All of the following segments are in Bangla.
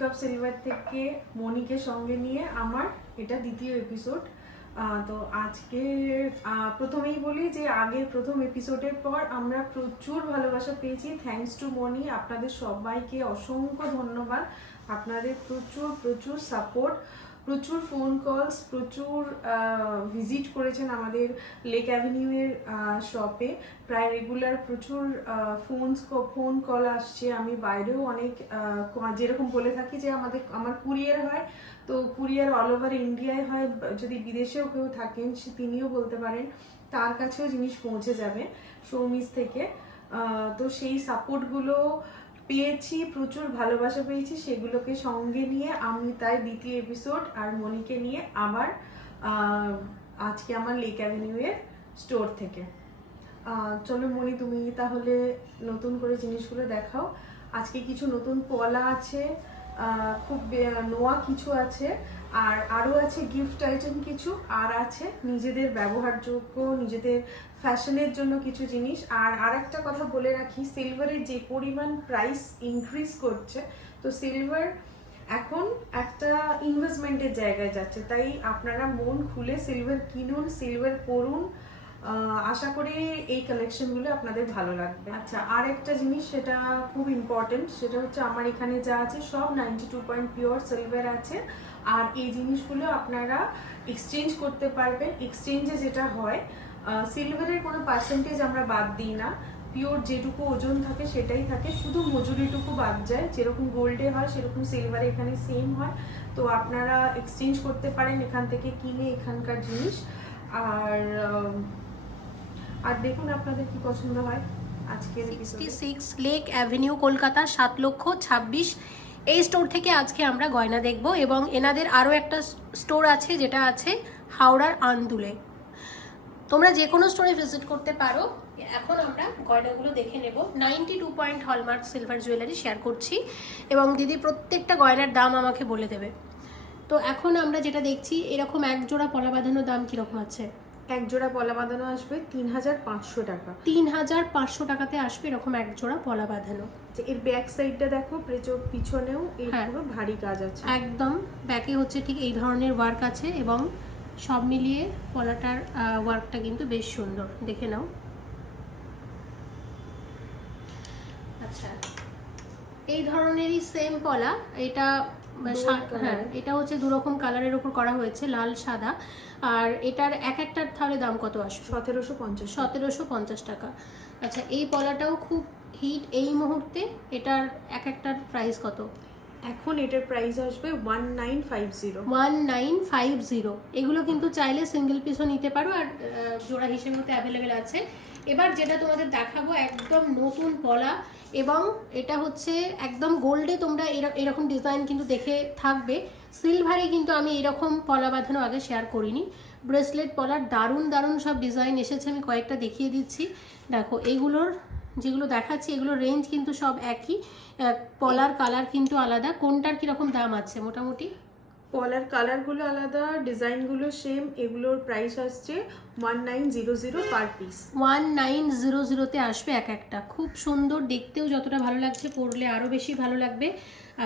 সেপিকাপ সিলভার থেকে মনিকে সঙ্গে নিয়ে আমার এটা দ্বিতীয় এপিসোড তো আজকে প্রথমেই বলি যে আগের প্রথম এপিসোডের পর আমরা প্রচুর ভালোবাসা পেয়েছি। থ্যাংকস টু মনি, আপনাদের সবাইকে অসংখ্য ধন্যবাদ। আপনাদের প্রচুর প্রচুর সাপোর্ট প্রচুর ফোন কলস প্রচুর ভিজিট করেছেন আমাদের লেক অ্যাভিনিউয়ের শপে প্রায় রেগুলার প্রচুর ফোন ফোন কল আসছে। আমি বাইরেও অনেক যেরকম বলে থাকি যে আমাদের, আমার কুরিয়ার হয়, তো কুরিয়ার অল ওভার ইন্ডিয়ায় হয়। যদি বিদেশেও কেউ থাকেন, সে তিনিও বলতে পারেন, তার কাছেও জিনিস পৌঁছে যাবে সৌমিস থেকে। তো সেই সাপোর্টগুলো পেয়েছি, প্রচুর ভালোবাসা পেয়েছি, সেগুলোকে সঙ্গে নিয়ে আমি তাই দ্বিতীয় এপিসোড আর মনিকে নিয়ে আবার আজকে আমার লেক অ্যাভিনিউয়ের স্টোর থেকে। চলো মনি, তুমি তাহলে নতুন করে জিনিসগুলো দেখাও। আজকে কিছু নতুন পলা আছে খুব নোয়া কিছু আছে, আর আরও আছে গিফট আইটেম কিছু, আর আছে নিজেদের ব্যবহারযোগ্য, নিজেদের ফ্যাশনের জন্য কিছু জিনিস। আর আরেকটা কথা বলে রাখি, সিলভারের যে পরিমাণ প্রাইস ইনক্রিজ করছে, তো সিলভার এখন একটা ইনভেস্টমেন্টের জায়গায় যাচ্ছে। তাই আপনারা মন খুলে সিলভার কিনুন সিলভার পরুন আশা করি এই কালেকশনগুলো আপনাদের ভালো লাগবে। আচ্ছা আর একটা জিনিস সেটা খুব ইম্পর্টেন্ট সেটা হচ্ছে আমার এখানে যা আছে সব ninety two point pure silver আছে। আর এই জিনিসগুলো আপনারা এক্সচেঞ্জ করতে পারবেন। এক্সচেঞ্জে যেটা হয় সিলভারের কোনো পার্সেন্টেজ আমরা বাদ দিই না। পিওর যেটুকু ওজন থাকে সেটাই থাকে। শুধু মজুরিটুকু বাদ যায়। যেরকম গোল্ডে হয়, সেরকম সিলভারে এখানে সেম হয়। তো আপনারা এক্সচেঞ্জ করতে পারেন এখান থেকে কিনে এখানকার জিনিস। আর আর দেখুন আপনাদের কি পছন্দ হয় আজকের সিক্স লেক অ্যাভিনিউ কলকাতা, সাত লক্ষ ছাব্বিশ। এই স্টোর থেকে আজকে আমরা গয়না দেখব এবং এনাদের আরও একটা স্টোর আছে যেটা আছে হাওড়ার আন্দুলে। তোমরা যে কোনো স্টোরে ভিজিট করতে পারো। এখন আমরা গয়নাগুলো দেখে নেব। Ninety two point hallmark silver jewellery share করছি এবং দিদি প্রত্যেকটা গয়নার দাম আমাকে বলে দেবে। তো এখন আমরা যেটা দেখছি এরকম এক জোড়া পলা বাঁধানো দাম কীরকম আছে? এক জোড়া পলা বাঁধানো আসবে তিন হাজার পাঁচশো টাকা। তিন হাজার পাঁচশো টাকাতে আসবে এরকম এক জোড়া পলা বাঁধানো। যে এর ব্যাক সাইডটা দেখো পেছন- পিছনেও এই হ্যাঁ। পুরো ভারী কাজ আছে। একদম। ব্যাকে হচ্ছে ঠিক এই ধরনের ওয়ার্ক আছে এবং সব মিলিয়ে পলাটার ওয়ার্কটা কিন্তু বেশ সুন্দর। দেখে নাও। আচ্ছা। এই ধরনেরই সেম পলা। এটা হ্যাঁ এটা হচ্ছে দু রকম কালারের উপর করা হয়েছে লাল সাদা। আর এটার এক একটার তাহলে দাম কত আসবে? সতেরোশো পঞ্চাশ সতেরোশো পঞ্চাশ টাকা। আচ্ছা এই পলাটাও খুব হিট এই মুহূর্তে। এটার এক একটার প্রাইস কত? এখন এটার প্রাইস আসবে one nine five zero one nine five zero এগুলো কিন্তু চাইলে সিঙ্গেল পিসও নিতে পারো আর জোড়া হিসেবে তো অ্যাভেলেবেল আছে। এবার যেটা তোমাদের দেখাবো, একদম নতুন পলা এবং এটা হচ্ছে একদম গোল্ডে তোমরা এরা- এরকম ডিজাইন কিন্তু দেখে থাকবে। সিলভারে কিন্তু আমি এরকম পলা বাঁধানো আগে শেয়ার করিনি। ব্রেসলেট পলার দারুণ দারুণ সব ডিজাইন এসেছে, আমি কয়েকটা দেখিয়ে দিচ্ছি। দেখো এইগুলোর যেগুলো দেখাচ্ছি এগুলোর রেঞ্জ কিন্তু সব একই। পলার কালার কিন্তু আলাদা। কোনটার কীরকম দাম আছে মোটামুটি? পলার কালারগুলো আলাদা ডিজাইনগুলো সেম এগুলোর প্রাইস আসছে one nine zero zero per piece one nine zero জিরোতে আসবে এক একটা। খুব সুন্দর দেখতেও যতটা ভালো লাগছে পরলে আরও বেশি ভালো লাগবে।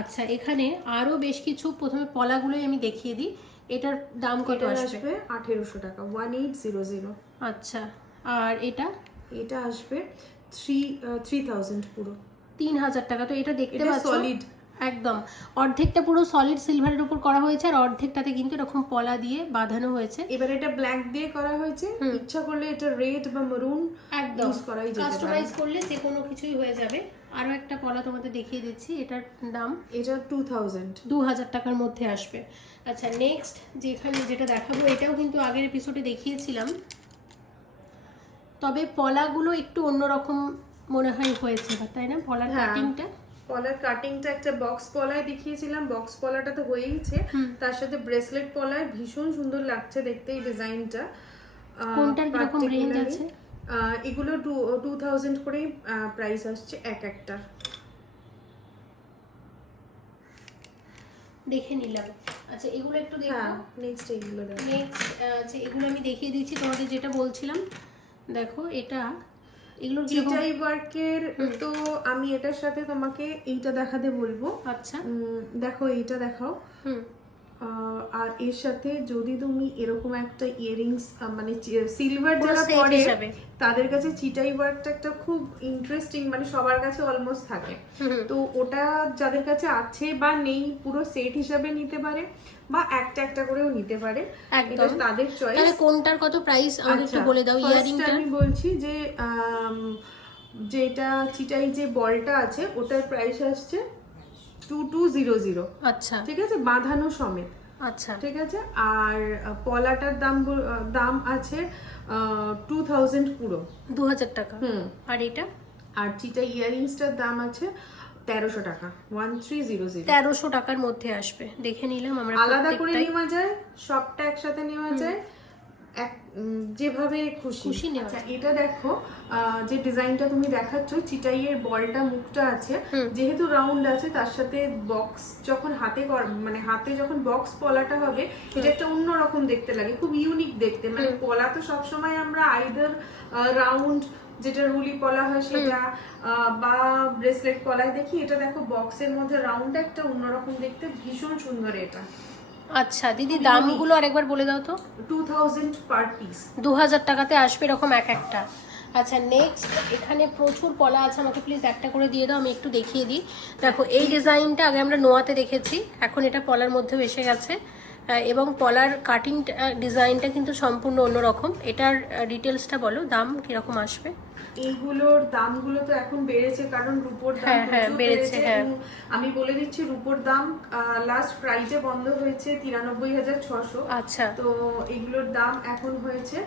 আচ্ছা এখানে আরও বেশ কিছু প্রথমে পলাগুলোই আমি দেখিয়ে দিই। এটার দাম কত আসবে? আসবে আঠেরোশো টাকা ওয়ান এইট জিরো জিরো আচ্ছা আর এটা? এটা আসবে থ্রি থ্রি থাউজেন্ড পুরো। তিন হাজার টাকা তো এটা দেখতে পাচ্ছ? সলিড একদম। অর্ধেকটা পুরো সলিড সিলভারের উপর করা হয়েছে আর অর্ধেকটাতে কিন্তু এরকম পলা দিয়ে বাঁধানো হয়েছে। এবার এটা ব্ল্যাক দিয়ে করা হয়েছে। ইচ্ছা করলে এটা রেড বা মরুন একদম। ইউজ করাই যেতে কাস্টমাইজ করলে যে কোনো কিছুই হয়ে যাবে। আরও একটা পলা তোমাদের দেখিয়ে দিচ্ছি এটার দাম এটা টু থাউজেন্ড দু হাজার টাকার মধ্যে আসবে। আচ্ছা নেক্সট যেখানে যেটা দেখাবো এটাও কিন্তু আগের এপিসোডে দেখিয়েছিলাম। তবে পলাগুলো একটু অন্যরকম মনে হয় হয়েছে তাই না? পলার হ্যাঁ। কাটিংটা পলার কাটিংটা একটা বক্স পলায় দেখিয়েছিলাম। বক্স পলাটা তো হয়েইছে। তার সাথে ব্রেসলেট পলায়। ভীষণ সুন্দর লাগছে দেখতে এই ডিজাইনটা কোনটার কীরকম রেঞ্জ আছে? এগুলো টু টু থাউজেন্ড করেই প্রাইস আসছে এক একটা। দেখে নিলাম। আচ্ছা এগুলো একটু হ্যাঁ দেখো নেক্সট এইগুলো দেখো। নেক্সট আচ্ছা এগুলো আমি দেখিয়ে দিচ্ছি তোমাদের যেটা বলছিলাম। দেখো এটা এগুলোর চিটাই ওয়ার্কের তো আমি এটার সাথে তোমাকে এইটা দেখাতে বলব। আচ্ছা। দেখো এইটা দেখাও। হুম। আর এর সাথে যদি তুমি এরকম একটা ইয়ারিংস মানে সিলভার যারা পরে তাদের কাছে চিটাই ওয়ার্কটা একটা খুব ইন্টারেস্টিং মানে সবার কাছে অলমোস্ট থাকে। তো ওটা যাদের কাছে আছে বা নেই পুরো সেট হিসাবে নিতে পারে বা একটা একটা করেও নিতে পারে। এটা তাদের চয়েস তাহলে কোনটার কত প্রাইস আমাকে একটু বলে দাও ইয়ারিংটা আমি বলছি যে যেটা চিটাই যে বলটা আছে ওটার প্রাইস আসছে টু টু জিরো জিরো আচ্ছা। ঠিক আছে? বাঁধানো সমেত। আচ্ছা। ঠিক আছে? আর পলাটার দাম দাম আছে টু থাউজেন্ড পুরো। দু হাজার টাকা। হুম। আর এটা? আর চিটা ইয়ারিংসটার দাম আছে তেরোশো টাকা। ওয়ান থ্রি জিরো জিরো তেরোশো টাকার মধ্যে আসবে। দেখে নিলাম আমরা আলাদা করে নেওয়া যায় সবটা একসাথে নেওয়া যায়। যেভাবে খুশি। খুশি আচ্ছা এটা দেখো আহ, যে ডিজাইনটা তুমি দেখাচ্ছ চিটাইয়ের বলটা মুখটা আছে যেহেতু রাউন্ড আছে তার সাথে বক্স যখন হাতে কর- মানে হাতে যখন বক্স পলাটা হবে এটা একটা অন্যরকম দেখতে লাগে খুব ইউনিক দেখতে। মানে পলা তো সবসময় আমরা আইদার রাউন্ড যেটা রুলি পলা হয় সেটা আহ, বা ব্রেসলেট পলায় দেখি এটা দেখো বক্সের মধ্যে রাউন্ড একটা অন্যরকম দেখতে ভীষণ সুন্দর এটা। আচ্ছা দিদি দামগুলো আরেকবার বলে দাও তো। টু থাউজেন্ড পার পিস দু হাজার টাকাতে আসবে এরকম এক একটা। আচ্ছা নেক্সট এখানে প্রচুর পলা আছে আমাকে প্লিজ একটা করে দিয়ে দাও আমি একটু দেখিয়ে দিই। দেখো এই ডিজাইনটা আগে আমরা নোয়াতে দেখেছি এখন এটা পলার মধ্যেও এসে গেছে। এবং পলার কাটিং ডিজাইনটা কিন্তু সম্পূর্ণ অন্যরকম। এটার ডিটেলসটা বলো দাম কীরকম আসবে? এইগুলোর দামগুলো তো এখন বেড়েছে কারণ রুপোর দাম হ্যাঁ, হ্যাঁ, বেড়েছে, হ্যাঁ। আমি বলে দিচ্ছি রুপোর দাম লাস্ট ফ্রাইডে বন্ধ হয়েছে তিরানব্বই হাজার ছশো। আচ্ছা। তো এগুলোর দাম এখন হয়েছে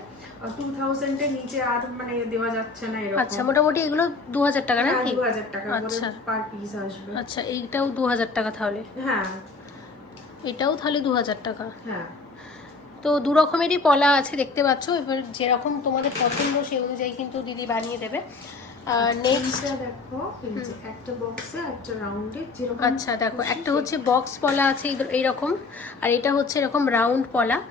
টু থাউজেন্ডের নিচে আর মানে দেওয়া যাচ্ছে না এরকম। আচ্ছা মোটামুটি এগুলো দু হাজার টাকা নাকি? দু হাজার টাকা আচ্ছা। পার পিস আসবে। আচ্ছা এইটাও দু হাজার টাকা তাহলে। হ্যাঁ। এটাও তাহলে দু হাজার টাকা। হ্যাঁ। তো দু রকমেরই পলা আছে দেখতে পাচ্ছ। এবার যেরকম তোমাদের পছন্দ সেই অনুযায়ী কিন্তু দিদি বানিয়ে দেবে। নেক্সট এইটা দেখো একটা বক্সে একটা রাউন্ডে আচ্ছা দেখো একটা হচ্ছে বক্স পলা আছে এই- এইরকম। আর এটা হচ্ছে এরকম রাউন্ড পলা।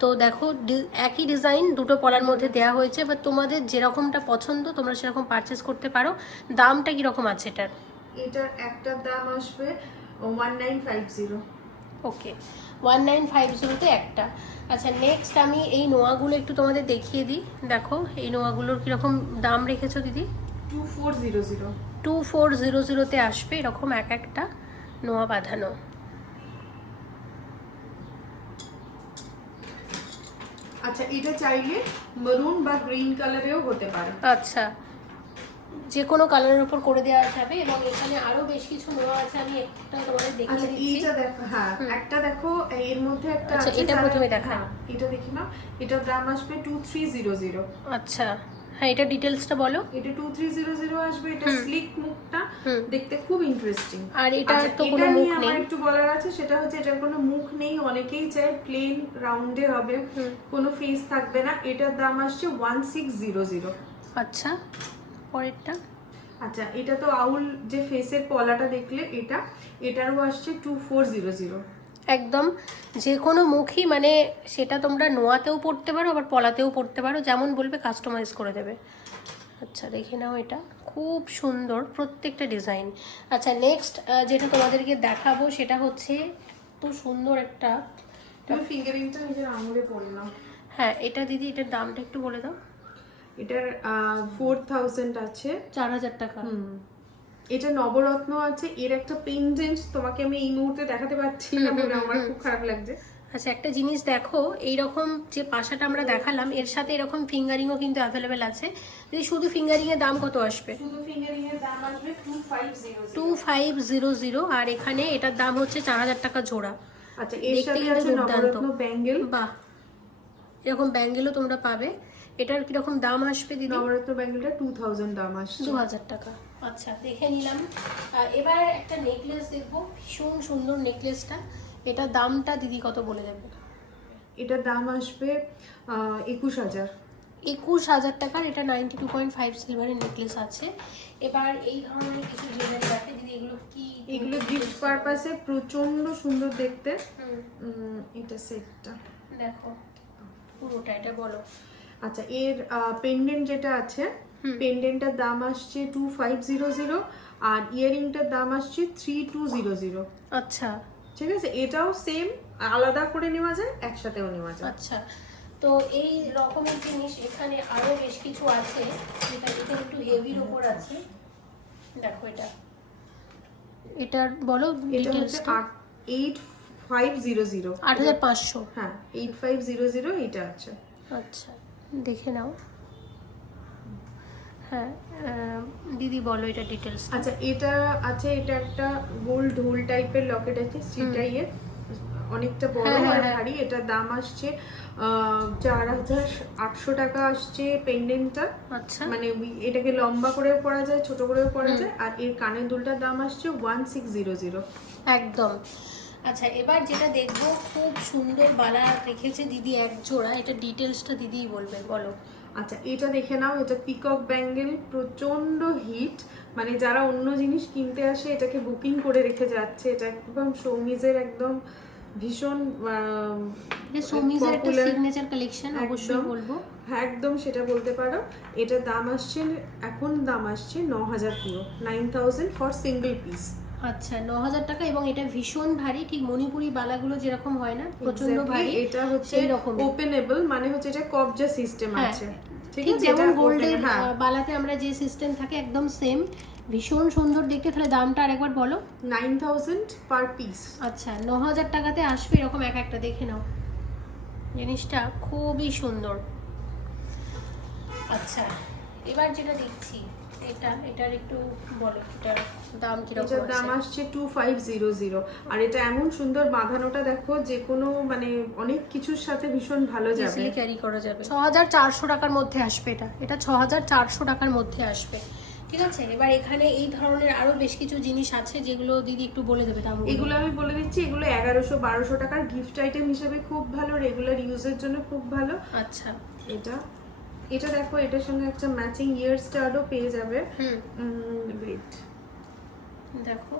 তো দেখো একই ডিজাইন দুটো পলার মধ্যে দেওয়া হয়েছে। এবার তোমাদের যেরকমটা পছন্দ তোমরা সেরকম পারচেস করতে পারো। দামটা কীরকম আছে এটার? এটার একটার দাম আসবে one nine five zero okay one nine five জিরোতে একটা। আচ্ছা নেক্সট আমি এই নোয়াগুলো একটু তোমাদের দেখিয়ে দিই। দেখো এই নোয়াগুলোর কীরকম দাম রেখেছো দিদি? Two four zero zero two four zero জিরোতে আসবে এরকম এক একটা নোয়া বাঁধানো। আচ্ছা এটা চাইলে মেরুন বা গ্রিন কালারেও হতে পারে। আচ্ছা যে কোনো কালারের উপর করে দেওয়া যাবে এবং এখানে আরও বেশ কিছু নোয়া আছে আমি একটা তোমাদের আচ্ছা দেখিয়ে দিচ্ছি। এইটা দেখো হ্যাঁ একটা দেখো এর মধ্যে একটা আচ্ছা, এটা প্রথমে দেখাও। হ্যাঁ, এটা দেখি না এটার দাম আসবে টু থ্রি জিরো জিরো আচ্ছা হ্যাঁ এটা ডিটেলসটা বলো। এটা টু থ্রি জিরো জিরো আসবে এটা স্লিক মুখটা দেখতে খুব ইন্টারেস্টিং আর এটা তো কোনো মুখ নিয়ে আমার একটু বলার আছে সেটা হচ্ছে এটার কোনো মুখ নেই অনেকেই চায় প্লেন রাউন্ডে হবে। কোনো ফেস থাকবে না এটার দাম আসছে ওয়ান সিক্স জিরো জিরো আচ্ছা। পরেরটা? আচ্ছা এটা তো আউল যে ফেসের পলাটা দেখলে এটা এটারও আসছে টু ফোর জিরো জিরো একদম যে কোনো মুখই মানে সেটা তোমরা নোয়াতেও পড়তে পারো আবার পলাতেও পড়তে পারো যেমন বলবে কাস্টমাইজ করে দেবে। আচ্ছা দেখে নাও এটা খুব সুন্দর প্রত্যেকটা ডিজাইন আচ্ছা নেক্সট যেটা তোমাদেরকে দেখাবো সেটা হচ্ছে এত সুন্দর একটা তুমি ফিঙ্গারিংটা নিজের আঙুলে পড়লাম হ্যাঁ এটা দিদি এটার দামটা একটু বলে দাও। এটার ফোর থাউজেন্ড আছে। চার হাজার টাকা। হুম। এটা নবরত্ন আছে এর একটা পেন্ডেন্ট তোমাকে আমি এই মুহূর্তে দেখাতে পারছি না বলে আমার খুব খারাপ লাগছে। আচ্ছা একটা জিনিস দেখো এইরকম যে পাশাটা আমরা দেখালাম এর সাথে এরকম ফিঙ্গারিংও কিন্তু অ্যাভেলেবেল আছে। যদি শুধু ফিঙ্গারিং এর দাম কত আসবে? শুধু ফিঙ্গারিং এর দাম আসবে two five zero two five zero zero আর এখানে এটার দাম হচ্ছে চার হাজার টাকা জোড়া। আচ্ছা এর সাথে আছে নবরত্ন ব্যাঙ্গেল। বাহ। এরকম ব্যাঙ্গেলও তোমরা পাবে। এটার কীরকম দাম আসবে দিদি? নবরত্ন ব্যাঙ্গেলটা টু থাউজেন্ড দাম আসছে। দু হাজার টাকা। আচ্ছা দেখে নিলাম। এবার একটা নেকলেস দেখব। ভীষণ সুন্দর নেকলেসটা এটার দামটা দিদি কত বলে দেবে? এটার দাম আসবে একুশ হাজার। একুশ হাজার টাকার এটা নাইনটি টু পয়েন্ট ফাইভ সিলভারের নেকলেস আছে। এবার এই ধরনের কিছু জুয়েলারি আছে। দিদি এগুলো কি এগুলো গিফট পারপাসে প্রচণ্ড সুন্দর দেখতে। এটা সেটটা দেখো পুরোটা এটা বলো। আচ্ছা এর পেন্ডেন্ট যেটা আছে হুম। পেন্ডেন্টটার দাম আসছে টু ফাইভ জিরো জিরো আর ইয়ারিংটার দাম আসছে থ্রি টু জিরো জিরো আচ্ছা। ঠিক আছে? এটাও সেম আলাদা করে নেওয়া যায় একসাথেও নেওয়া যায়। আচ্ছা। তো এই রকমের জিনিস এখানে আরও বেশ কিছু আছে যেটা এটা একটু হেভির ওপর আছে। দেখো এটা। এটার বলো এটা হচ্ছে এইট ফাইভ জিরো জিরো আট হাজার পাঁচশো। হ্যাঁ এইট ফাইভ জিরো জিরো এটা আছে। আচ্ছা। দেখে নাও। হ্যাঁ দিদি বলো এটা ডিটেলস আচ্ছা এটা আছে এটা একটা গোল্ড ঢোল টাইপের লকেট আছে সিটাইয়ের অনেকটা বড় হ্যাঁ, হ্যাঁ, আর হ্যাঁ। ভারী এটার দাম আসছে চার হাজার আটশো টাকা আসছে পেন্ডেন্টটা আচ্ছা। মানে এটাকে লম্বা করেও পরা যায় ছোট করেও পরা যায় আর এর কানের দুলটার দাম আসছে ওয়ান সিক্স জিরো জিরো একদম। আচ্ছা এবার যেটা দেখব খুব সুন্দর বালা রেখেছে দিদি এক জোড়া এটা ডিটেলসটা দিদিই বলবে বলো। আচ্ছা এটা দেখে নাও এটা পিকক ব্যাঙ্গেল প্রচণ্ড হিট। মানে যারা অন্য জিনিস কিনতে আসে এটাকে বুকিং করে রেখে যাচ্ছে। এটা একদম সৌমিজের একদম ভীষণ এটা সমিজের একটা সিগনেচার কালেকশন অবশ্যই। বলব। হ্যাঁ একদম সেটা বলতে পারো। এটার দাম আসছে এখন দাম আসছে ন হাজার পুরো nine thousand for single piece আচ্ছা ন হাজার টাকা এবং এটা ভীষণ ভারী ঠিক মণিপুরি বালাগুলো যেরকম হয় না প্রচণ্ড ভারী এটা হচ্ছে ওপেনেবল মানে হচ্ছে এটা কবজা সিস্টেম হ্যাঁ, আছে। ঠিক যেমন গোল্ডের হ্যাঁ। বালাতে আমরা যে সিস্টেম থাকে একদম সেম ভীষণ সুন্দর দেখতে। তাহলে দামটা আরেকবার বলো। নাইন থাউজেন্ড পার পিস আচ্ছা ন হাজার টাকাতে আসবে এরকম এক একটা দেখে নাও। জিনিসটা খুবই সুন্দর। আচ্ছা এবার যেটা দেখছি। এটা এটার একটু বলো এটার দাম কীরকম এটার দাম আসছে টু ফাইভ জিরো জিরো আর এটা এমন সুন্দর বাঁধানোটা দেখো যে কোনো মানে অনেক কিছুর সাথে ভীষণ ভালো যাবে। ক্যারি করা যাবে। ছ হাজার চারশো টাকার মধ্যে আসবে এটা। এটা ছ হাজার চারশো টাকার মধ্যে আসবে। ঠিক আছে? এবার এখানে এই ধরনের আরও বেশ কিছু জিনিস আছে যেগুলো দিদি একটু বলে দেবে দাম এগুলো আমি বলে দিচ্ছি এগুলো এগারোশো বারোশো টাকার গিফট আইটেম হিসেবে খুব ভালো রেগুলার ইউজের জন্য খুব ভালো। আচ্ছা। এটা এটা দেখো এটার সঙ্গে একটা ম্যাচিং ইয়ার স্টারও পেয়ে যাবে। হুম। ওয়েট দেখো।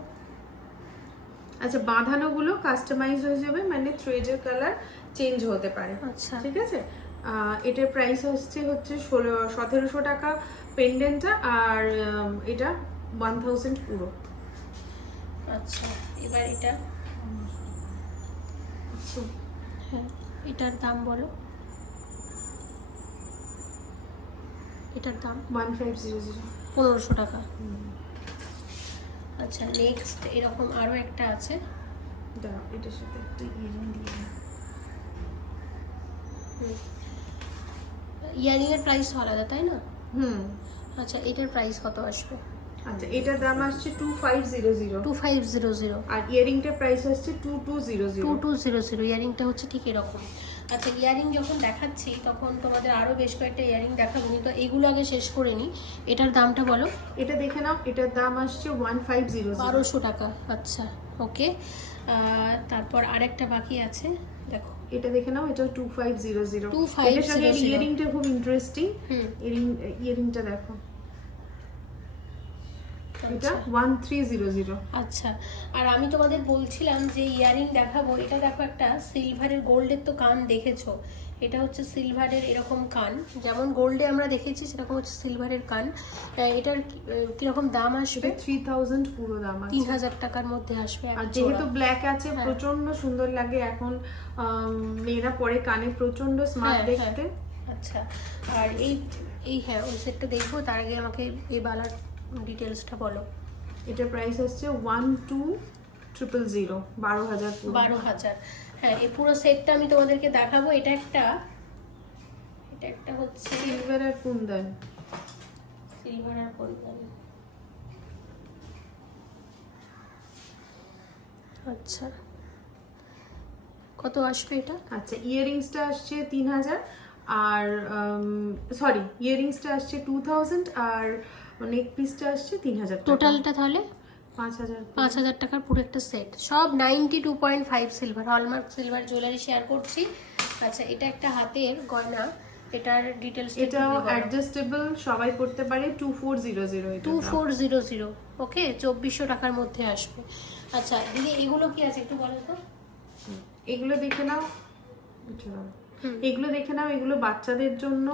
আচ্ছা বাঁধানো গুলো কাস্টমাইজ হয়ে যাবে মানে থ্রেডের কালার চেঞ্জ হতে পারে। আচ্ছা। ঠিক আছে? এটার প্রাইস হচ্ছে হচ্ছে ষোলো সতেরোশো টাকা পেন্ডেন্টটা আর এটা ওয়ান থাউজেন্ড পুরো আচ্ছা এবার এটা। হ্যাঁ এটার দাম বলো। এটার দাম? One five zero zero. পনেরোশো টাকা। আচ্ছা নেক্সট এরকম আরও একটা আছে। এটার সাথে একটা ইয়ারিং দিয়ে দিই। ইয়ারিং এর প্রাইস আলাদা তাই না? হুম। আচ্ছা এটার প্রাইস কত আসবে? আচ্ছা এটার দাম আসছে two five zero zero two five zero zero আর ইয়ারিংটার প্রাইস আসছে two two zero two two zero zero ইয়ারিংটা হচ্ছে ঠিক এরকম। আচ্ছা ইয়ারিং যখন দেখাচ্ছি তখন তোমাদের আরও বেশ কয়েকটা ইয়ারিং দেখাবো তো এইগুলো আগে শেষ করে নিই। এটার দামটা বলো? এটা দেখে নাও এটার দাম আসছে ওয়ান ফাইভ জিরো বারোশো টাকা আচ্ছা ওকে। তারপর আরেকটা বাকি আছে দেখো। এটা দেখে নাও এটা টু ফাইভ জিরো জিরো 2500 এটার সঙ্গে ইয়ারিংটা খুব ইন্টারেস্টিং ইয়ারিং ইয়ারিংটা দেখো। এটা। ওয়ান থ্রি জিরো জিরো আচ্ছা আর আমি তোমাদের বলছিলাম যে ইয়ারিং দেখাবো এটা দেখো একটা সিলভারের গোল্ডের তো কান দেখেছ। এটা হচ্ছে সিলভারের এরকম কান যেমন গোল্ডে আমরা দেখেছি সেরকম হচ্ছে সিলভারের কান। এটার কীরকম দাম আসবে? থ্রি থাউজেন্ড পুরো দাম তিন হাজার টাকার মধ্যে আসবে আর যেহেতু ব্ল্যাক আছে হ্যাঁ। প্রচণ্ড সুন্দর লাগে এখন মেয়েরা পরে কানে প্রচণ্ড স্মার্ট হ্যাঁ, দেখতে। আচ্ছা আর এই এই হ্যাঁ ওই সেটটা দেখব তার আগে আমাকে এই বালার ডিটেলসটা বলো। এটা প্রাইস হচ্ছে ওয়ান টু ট্রিপল জিরো বারো হাজার বারো হাজার। হ্যাঁ এই পুরো সেটটা আমি তোমাদেরকে দেখাবো। এটা একটা এটা একটা হচ্ছে সিলভার আর কুন্দন। সিলভার আর গোল্ডেন আচ্ছা। কত আসবে এটা? আচ্ছা ইয়ারিংসটা আসছে তিন হাজার। আর সরি ইয়ারিংসটা আসছে টু থাউজেন্ড আর নেক পিসটা আসছে তিন হাজার টোটালটা তাহলে? পাঁচ হাজার পাঁচ হাজার টাকার পুরো একটা সেট সব ninety two point five silver hallmark silver jewellery share করছি। আচ্ছা এটা একটা হাতের গয়না। এটার ডিটেলস এটাও অ্যাডজাস্টেবল সবাই করতে পারে। Two four zero zero two four zero zero okay চব্বিশশো টাকার মধ্যে আসবে। আচ্ছা দিদি এগুলো কি আছে একটু বলো তো? এগুলো দেখে নাও। এগুলো দেখে নাও এগুলো বাচ্চাদের জন্য।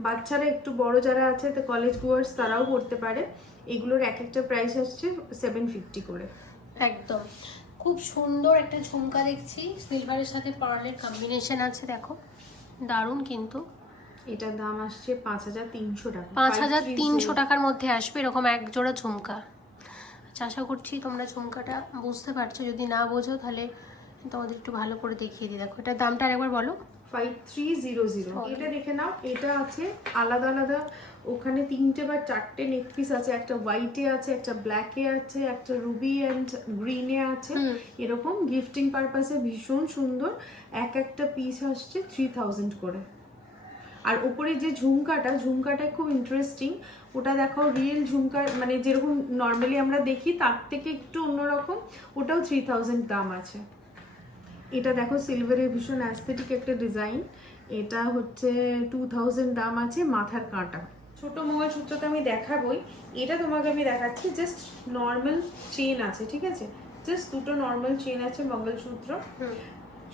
বাচ্চারা একটু বড় যারা আছে তো কলেজ গোয়ার্স তারাও পড়তে পারে। এগুলোর এক একটা প্রাইস আসছে সেভেন ফিফটি করে। একদম। খুব সুন্দর একটা ঝুমকা দেখছি। সিলভারের সাথে পার্লের কম্বিনেশন আছে দেখো। দারুণ কিন্তু। এটার দাম আসছে পাঁচ হাজার তিনশো টাকা। পাঁচ হাজার তিনশো টাকার মধ্যে আসবে এরকম এক জোড়া ঝুমকা। আচ্ছা আশা করছি তোমরা ঝুমকাটা বুঝতে পারছ। যদি না বোঝো তাহলে তোমাদের একটু ভালো করে দেখিয়ে দিই। দেখো এটার দামটা আরেকবার বলো। ফাইভ থ্রি জিরো জিরো এটা দেখে নাও এটা আছে আলাদা আলাদা। ওখানে তিনটে বা চারটে নেক পিস আছে একটা হোয়াইটে আছে একটা ব্ল্যাকে আছে একটা রুবি অ্যান্ড গ্রিনে আছে। এরকম গিফটিং পারপাসে ভীষণ সুন্দর। এক একটা পিস আসছে থ্রি থাউজেন্ড করে। আর ওপরে যে ঝুমকাটা ঝুমকাটা খুব ইন্টারেস্টিং ওটা দেখো রিয়েল ঝুমকা মানে যেরকম নর্মালি আমরা দেখি তার থেকে একটু অন্যরকম। ওটাও থ্রি থাউজেন্ড দাম আছে। এটা দেখো সিলভারের ভীষণ অ্যাস্থেটিক একটা ডিজাইন এটা হচ্ছে টু থাউজেন্ড দাম আছে মাথার কাঁটা। ছোট মঙ্গলসূত্র তো আমি দেখাবই। এটা তোমাকে আমি দেখাচ্ছি জাস্ট নর্মাল চেন আছে ঠিক আছে? জাস্ট দুটো নর্মাল চেন আছে মঙ্গলসূত্র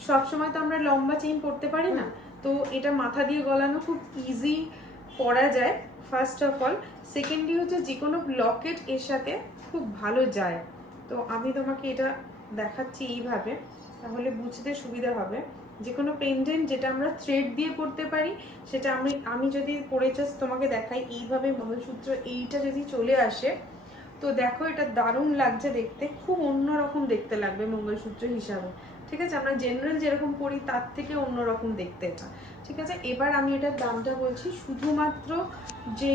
সব সময় তো আমরা লম্বা চেন পরতে পারি না। তো এটা মাথা দিয়ে গলানো খুব ইজি পরা যায় ফার্স্ট অফ অল সেকেন্ডলি হচ্ছে যে কোনো লকেট এর সাথে খুব ভালো যায়। তো আমি তোমাকে এটা দেখাচ্ছি এইভাবে। তাহলে বুঝতে সুবিধা হবে। যে কোনো পেন্ডেন্ট যেটা আমরা থ্রেড দিয়ে পরতে পারি সেটা আমি আমি যদি পরে জাস্ট তোমাকে দেখাই এইভাবে মঙ্গলসূত্র এইটা যদি চলে আসে তো দেখো এটা দারুণ লাগছে দেখতে খুব অন্যরকম দেখতে লাগবে মঙ্গলসূত্র হিসাবে। ঠিক আছে? আমরা জেনারেল যেরকম পরি তার থেকে অন্যরকম দেখতে এটা। ঠিক আছে? এবার আমি এটার দামটা বলছি শুধুমাত্র যে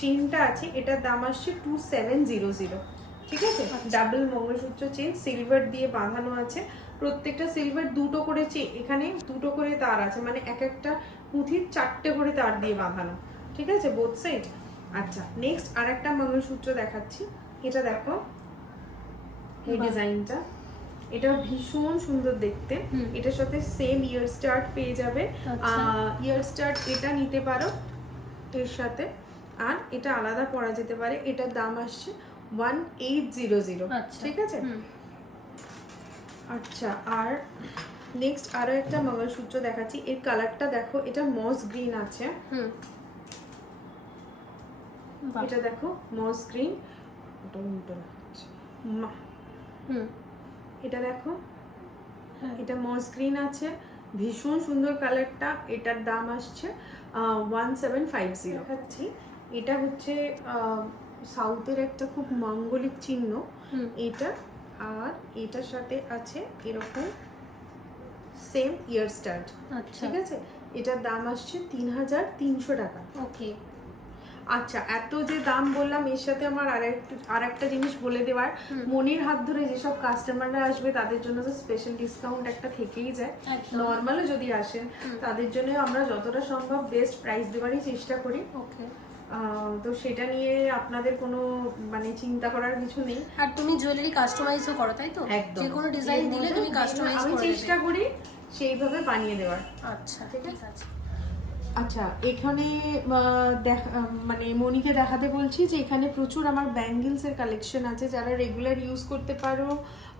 চেনটা আছে এটার দাম আসছে টু সেভেন জিরো জিরো ঠিক আছে? ডাবল মঙ্গলসূত্র চেন সিলভার দিয়ে বাঁধানো আছে। প্রত্যেকটা সিলভার দুটো করে এখানে দুটো করে তার আছে মানে এক একটা পুঁথির চারটে করে তার দিয়ে বাঁধানো ঠিক আছে বোথ সাইড আচ্ছা নেক্সট আর একটা মঙ্গলসূত্র দেখাচ্ছি এটা দেখো এই ডিজাইনটা এটা ভীষণ সুন্দর দেখতে। এটার সাথে সেম ইয়ার স্টার্ট পেয়ে যাবে আচ্ছা। ইয়ার স্টার্ট এটা নিতে পারো এর সাথে আর এটা আলাদা পরা যেতে পারে এটার দাম আসছে ওয়ান এইট জিরো জিরো আচ্ছা। ঠিক আছে। আচ্ছা আর নেক্সট আরও একটা মঙ্গলসূত্র দেখাচ্ছি। এর কালারটা দেখো এটা মস গ্রিন আছে। হুম। এটা দেখো মস গ্রিন। হুম। এটা দেখো হ্যাঁ। এটা মস গ্রিন আছে। ভীষণ সুন্দর কালারটা এটার দাম আসছে ওয়ান সেভেন ফাইভ জিরো দেখাচ্ছি। এটা হচ্ছে সাউথের একটা খুব মাঙ্গলিক চিহ্ন। এটা আর এটার সাথে আছে এরকম সেম ইয়ার স্টার্ট ঠিক আছে? এটার দাম আসছে তিন হাজার তিনশো টাকা। ওকে। আচ্ছা এত যে দাম বললাম এর সাথে আমার আর একটা জিনিস বলে দেওয়ার। মনির হাত ধরে যেসব কাস্টমাররা আসবে তাদের জন্য তো স্পেশাল ডিসকাউন্ট একটা থেকেই যায়। নর্মালও যদি আসেন তাদের জন্য আমরা যতটা সম্ভব বেস্ট প্রাইস দেওয়ারই চেষ্টা করি। ওকে। তো সেটা নিয়ে আপনাদের কোনো মানে চিন্তা করার কিছু নেই। আর তুমি জুয়েলারি কাস্টমাইজও করো তাই তো? একদম। যে কোনো ডিজাইন দিলে তুমি কাস্টমাইজ আমি চেষ্টা করি সেইভাবে বানিয়ে দেওয়ার। আচ্ছা ঠিক আছে? আচ্ছা এখানে মানে মনিকে দেখাতে বলছি যে এখানে প্রচুর আমার ব্যাঙ্গেলসের কালেকশন আছে। যারা রেগুলার ইউজ করতে পারো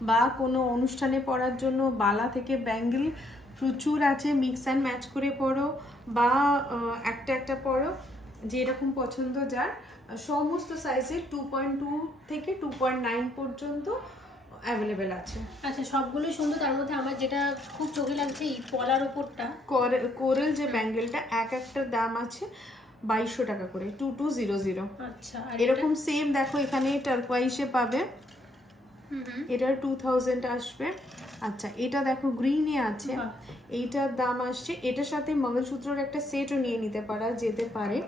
বা কোনো অনুষ্ঠানে পরার জন্য বালা থেকে ব্যাঙ্গেল প্রচুর আছে। মিক্স অ্যান্ড ম্যাচ করে পরো বা একটা একটা পরো। যেরকম পছন্দ যার সমস্ত সাইজের টু পয়েন্ট টু থেকে টু পয়েন্ট নাইন পর্যন্ত অ্যাভেলেবেল আছে। আচ্ছা সবগুলোই সুন্দর তার মধ্যে আমার যেটা খুব চোখে লাগছে এই পলার ওপরটা। কোরে- কোরেল যে ব্যাঙ্গেলটা এক একটার দাম আছে বাইশশো টাকা করে টু টু জিরো জিরো আচ্ছা এরকম সেম দেখো এখানে টার্কোয়াইসে পাবে। এটার টু থাউজেন্ড আসবে। আচ্ছা এটা দেখো গ্রিনে আছে। এইটার দাম আসছে। এটার সাথে মঙ্গলসূত্রের একটা সেটও নিয়ে নিতে পারা যেতে পারে।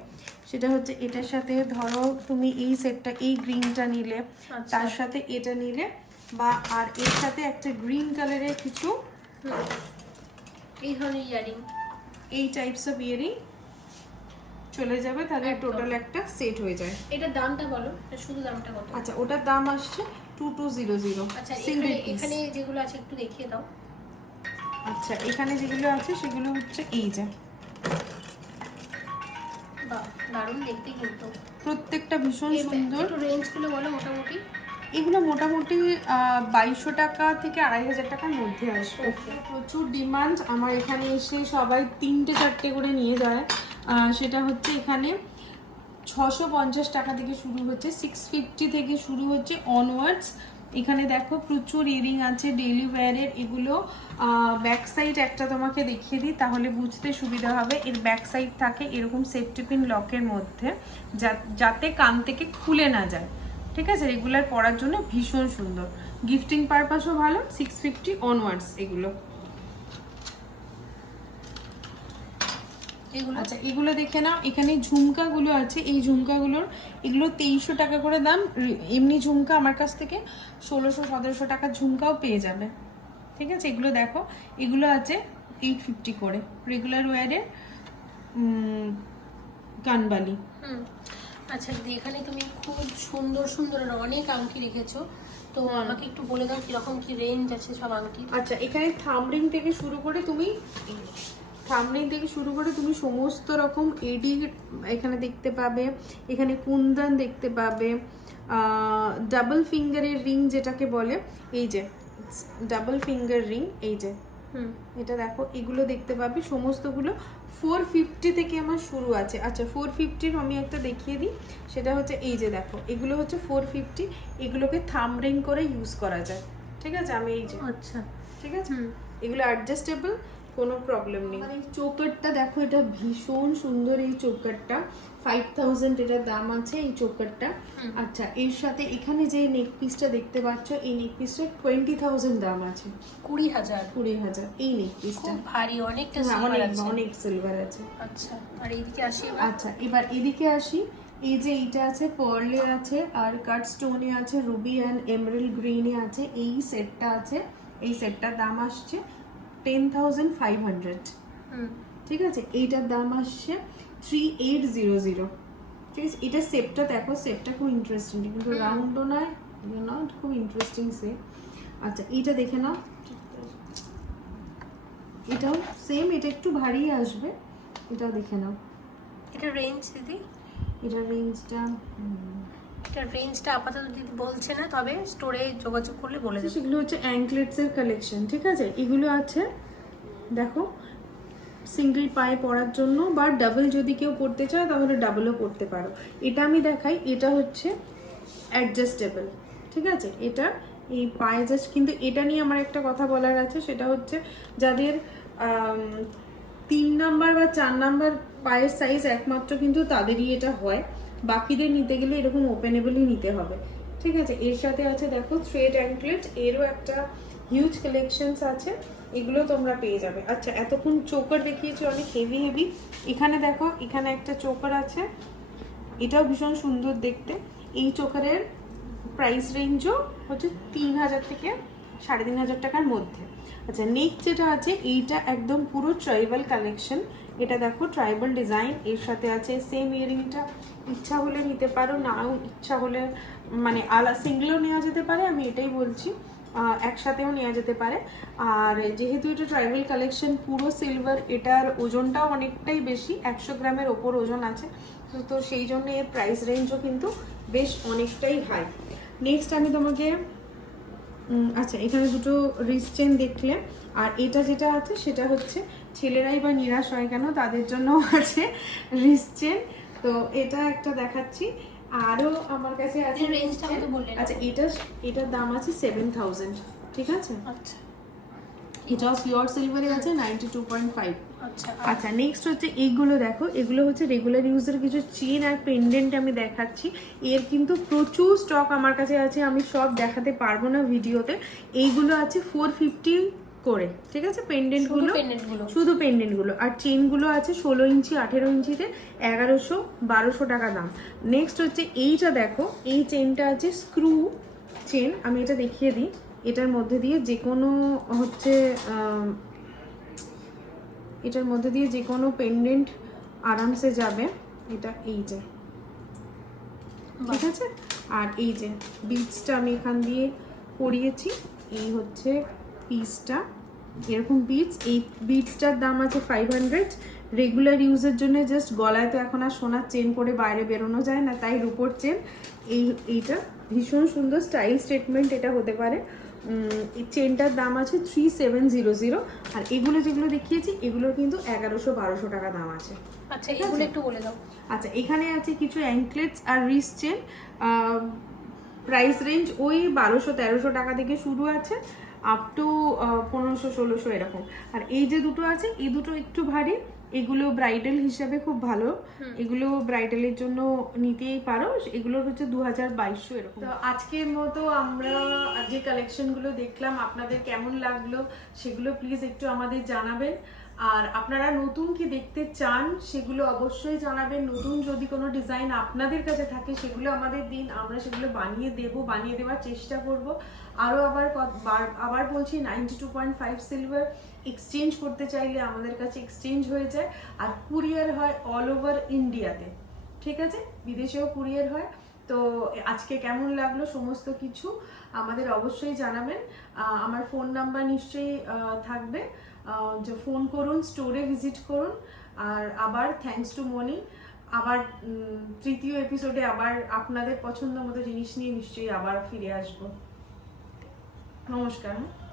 সেটা হচ্ছে এটার সাথে ধরো তুমি এই সেটটা এই গ্রিনটা নিলে আচ্ছা। তার সাথে এটা নিলে বা আর এর সাথে একটা গ্রিন কালারের কিছু। এই ধরনের ইয়ারিং। এই টাইপস অফ ইয়ারিং চলে যাবে তাহলে টোটাল একটা সেট হয়ে যায়। এটার দামটা বলো শুধু দামটা কত আচ্ছা ওটার দাম আসছে টু টু জিরো জিরো আচ্ছা সিঙ্গেল এখানে যেগুলো আছে একটু দেখিয়ে দাও। আচ্ছা এখানে যেগুলো আছে সেগুলো হচ্ছে এই যে। বাহ দারুণ দেখতে কিন্তু। প্রত্যেকটা ভীষণ সুন্দর। রেঞ্জগুলো বলো মোটামুটি। এগুলো মোটামুটি বাইশশো টাকা থেকে আড়াই হাজার টাকার মধ্যে আসবে। প্রচুর ডিমান্ড আমার এখানে এসে সবাই তিনটে চারটে করে নিয়ে যায়। সেটা হচ্ছে এখানে ছশো পঞ্চাশ টাকা থেকে শুরু হচ্ছে সিক্স ফিফটি থেকে শুরু হচ্ছে অনওয়ার্ডস এখানে দেখো প্রচুর ইয়ারিং আছে ডেইলি ওয়্যারের এগুলো ব্যাক সাইড একটা তোমাকে দেখিয়ে দিই, তাহলে বুঝতে সুবিধা হবে। এর ব্যাক সাইড থাকে এরকম সেফটি পিন লকের মধ্যে যাতে কান থেকে খুলে না যায়। ঠিক আছে? রেগুলার পরার জন্য ভীষণ সুন্দর। গিফটিং পারপাসও ভালো সিক্স ফিফটি অনওয়ার্ডস এগুলো। আচ্ছা এগুলো দেখে নাও। এখানে ঝুমকাগুলো আছে। এই ঝুমকাগুলোর এগুলো তেইশশো টাকা করে দাম। এমনি ঝুমকা আমার কাছ থেকে ষোলোশো সতেরোশো টাকার ঝুমকাও পেয়ে যাবে। ঠিক আছে? এগুলো দেখো। এগুলো আছে এইট ফিফটি করে। রেগুলার ওয়ারে কানবালি। হুম। আচ্ছা এখানে তুমি খুব সুন্দর সুন্দর অনেক আংটি রেখেছো। তো আমাকে একটু বলে দাও কীরকম কি রেঞ্জ আছে সব আংটির? আচ্ছা এখানে থামরিং থেকে শুরু করে তুমি থামরিং থেকে শুরু করে তুমি সমস্ত রকম এডি এখানে দেখতে পাবে এখানে কুন্দন দেখতে পাবে ডাবল ফিঙ্গারের রিং যেটাকে বলে এই যে ডাবল ফিঙ্গার রিং এই যে। হুম। এটা দেখো এগুলো দেখতে পাবে সমস্তগুলো ফোর ফিফটি থেকে আমার শুরু আছে। আচ্ছা ফোর ফিফটির আমি একটা দেখিয়ে দিই সেটা হচ্ছে এই যে দেখো এগুলো হচ্ছে ফোর ফিফটি এগুলোকে থামরিং করে ইউজ করা যায়। ঠিক আছে? আমি এই যে আচ্ছা। ঠিক আছে? হুম। এগুলো অ্যাডজাস্টেবল কোনো প্রবলেম নেই। এই চোকারটা দেখো এটা ভীষণ সুন্দর এই চোকারটা। ফাইভ থাউজেন্ড এটার দাম আছে এই চোকারটা। আচ্ছা এর সাথে এখানে যে নেক পিসটা দেখতে পাচ্ছ এই নেক পিসটা টোয়েন্টি থাউজেন্ড দাম আছে। কুড়ি হাজার। কুড়ি হাজার এই নেক পিসটা ভারী হ্যাঁ, অনেক অনেক সিলভার আছে। আচ্ছা আর এইদিকে আসি আচ্ছা এবার এদিকে আসি। এই যে এইটা আছে পার্লে আছে আর কাট স্টোনে আছে রুবি অ্যান্ড এমরেল গ্রিনে আছে এই সেটটা আছে এই সেটটার দাম আসছে। টেন থাউজেন্ড ফাইভ হান্ড্রেড হুম। ঠিক আছে? এইটার দাম আসছে থ্রি এইট জিরো জিরো ঠিক আছে? এটা সেপটা দেখো সেপটা খুব ইন্টারেস্টিং কিন্তু। রাউন্ডও নয় নট খুব ইন্টারেস্টিং সেপ আচ্ছা এইটা দেখে নাও। এটাও সেম এটা একটু ভারী আসবে। এটাও দেখে নাও। এটা রেঞ্জ দিদি? এটা রেঞ্জটা এটার রেঞ্জটা আপাতত দিদি বলছে না তবে স্টোরে যোগাযোগ করলে বলে দেবে। সেগুলো হচ্ছে অ্যাঙ্কলেটস এর কালেকশন ঠিক আছে? এগুলো আছে দেখো সিঙ্গেল পায়ে পরার জন্য বা ডাবল যদি কেউ পড়তে চায় তাহলে ডাবলও পড়তে পারো। এটা আমি দেখাই এটা হচ্ছে অ্যাডজাস্টেবল ঠিক আছে? এটা এই পায়ে জাস্ট কিন্তু এটা নিয়ে আমার একটা কথা বলার আছে সেটা হচ্ছে যাদের তিন নাম্বার বা চার নাম্বার পায়ের সাইজ একমাত্র কিন্তু তাদেরই এটা হয়। বাকিদের নিতে গেলে এরকম ওপেনেবলই নিতে হবে। ঠিক আছে? এর সাথে আছে দেখো থ্রেড অ্যাঙ্কলেট এরও একটা হিউজ কালেকশনস আছে, এগুলো তোমরা পেয়ে যাবে। আচ্ছা এতক্ষণ চোকার দেখিয়েছি, অনেক হেভি হেভি এখানে দেখো, এখানে একটা চোকার আছে। এটাও ভীষণ সুন্দর দেখতে। এই চোকারের প্রাইস রেঞ্জও হচ্ছে তিন হাজার থেকে সাড়ে তিন হাজার টাকার মধ্যে। আচ্ছা নেক্সট যেটা আছে, এইটা একদম পুরো ট্রাইবাল কালেকশন এটা দেখো ট্রাইবাল ডিজাইন এর সাথে আছে সেম ইয়ারিংটা ইচ্ছা হলে নিতে পারো, নাও ইচ্ছা হলে মানে আলা সিঙ্গেলও নেওয়া যেতে পারে, আমি এটাই বলছি। একসাথেও নেওয়া যেতে পারে। আর যেহেতু এটা ট্রাইবাল কালেকশন পুরো সিলভার এটার ওজনটাও অনেকটাই বেশি, একশো গ্রামের ওপর ওজন আছে। তো সেই জন্য এর প্রাইস রেঞ্জও কিন্তু বেশ অনেকটাই হাই নেক্সট আমি তোমাকে আচ্ছা এখানে দুটো রিস্ট চেন দেখলে। আর এটা যেটা আছে সেটা হচ্ছে ছেলেরাই বা নিরাশ হয় কেন? তাদের জন্য আছে রিস্ট চেন তো এটা একটা দেখাচ্ছি। আরও আমার কাছে আছে আচ্ছা এটা এটার দাম আছে সেভেন থাউজেন্ড ঠিক আছে? আচ্ছা। এটাও পিওর সিলভারে আছে নাইনটি টু পয়েন্ট ফাইভ আচ্ছা। আচ্ছা নেক্সট হচ্ছে এইগুলো দেখো। এগুলো হচ্ছে রেগুলার ইউজের কিছু চেন আর পেন্ডেন্ট আমি দেখাচ্ছি। এর কিন্তু প্রচুর স্টক আমার কাছে আছে। আমি সব দেখাতে পারব না ভিডিওতে। এইগুলো আছে ফোর ফিফটি করে ঠিক আছে? পেন্ডেন্টগুলো পেন্ডেন্টগুলো শুধু পেন্ডেন্টগুলো আর চেনগুলো আছে ষোলো ইঞ্চি আঠেরো ইঞ্চিতে এগারোশো বারোশো টাকা দাম। নেক্সট হচ্ছে এইটা দেখো এই চেনটা আছে স্ক্রু চেন আমি এটা দেখিয়ে দিই। এটার মধ্যে দিয়ে যে কোনো হচ্ছে এটার মধ্যে দিয়ে যে কোনো পেন্ডেন্ট আরামসে যাবে। এটা এই যে ঠিক আছে? আর এই যে বিটসটা আমি এখান দিয়ে পরিয়েছি এই হচ্ছে পিসটা এরকম বিটস এই বিটসটার দাম আছে ফাইভ হান্ড্রেড রেগুলার ইউজের জন্য জাস্ট গলায় তো এখন আর সোনার চেন পরে বাইরে বেরোনো যায় না তাই রুপোর চেন এই এইটা ভীষণ সুন্দর স্টাইল স্টেটমেন্ট এটা হতে পারে। এই চেনটার দাম আছে থ্রি সেভেন জিরো জিরো আর এগুলো যেগুলো দেখিয়েছি এগুলোর কিন্তু এগারোশো বারোশো টাকা দাম আছে। আচ্ছা এগুলো একটু বলে দাও। আচ্ছা এখানে আছে কিছু অ্যাঙ্কলেটস আর রিস্ট চেন প্রাইস রেঞ্জ ওই বারোশো তেরোশো টাকা থেকে শুরু আছে। আপ টু পনেরোশো ষোলোশো এরকম। আর এই যে দুটো আছে এই দুটো একটু ভারী এগুলো ব্রাইডাল হিসাবে খুব ভালো। এগুলো ব্রাইডালের জন্য নিতেই পারো। এগুলো হচ্ছে দু হাজার বাইশশো এরকম। তো আজকের মতো আমরা যে কালেকশনগুলো দেখলাম। আপনাদের কেমন লাগল সেগুলো প্লিজ একটু আমাদের জানাবেন। আর আপনারা নতুন কি দেখতে চান, সেগুলো অবশ্যই জানাবেন। নতুন যদি কোনো ডিজাইন আপনাদের কাছে থাকে, সেগুলো আমাদের দিন, আমরা সেগুলো বানিয়ে দেব, বানিয়ে দেওয়ার চেষ্টা করব। আরও আবার আবার বলছি ninety two point five silver exchange করতে চাইলে আমাদের কাছে এক্সচেঞ্জ হয়ে যায়। আর কুরিয়ার হয় অল ওভার ইন্ডিয়াতে ঠিক আছে? বিদেশেও কুরিয়ার হয়। তো আজকে কেমন লাগল সমস্ত কিছু আমাদের অবশ্যই জানাবেন। আমার ফোন নাম্বার নিশ্চয়ই থাকবে। ফোন করুন স্টোরে ভিজিট করুন, আর আবার থ্যাঙ্কস টু মনি আবার তৃতীয় এপিসোডে আবার আপনাদের পছন্দ মতো জিনিস নিয়ে নিশ্চয়ই আবার ফিরে আসব। নমস্কার হ্যাঁ।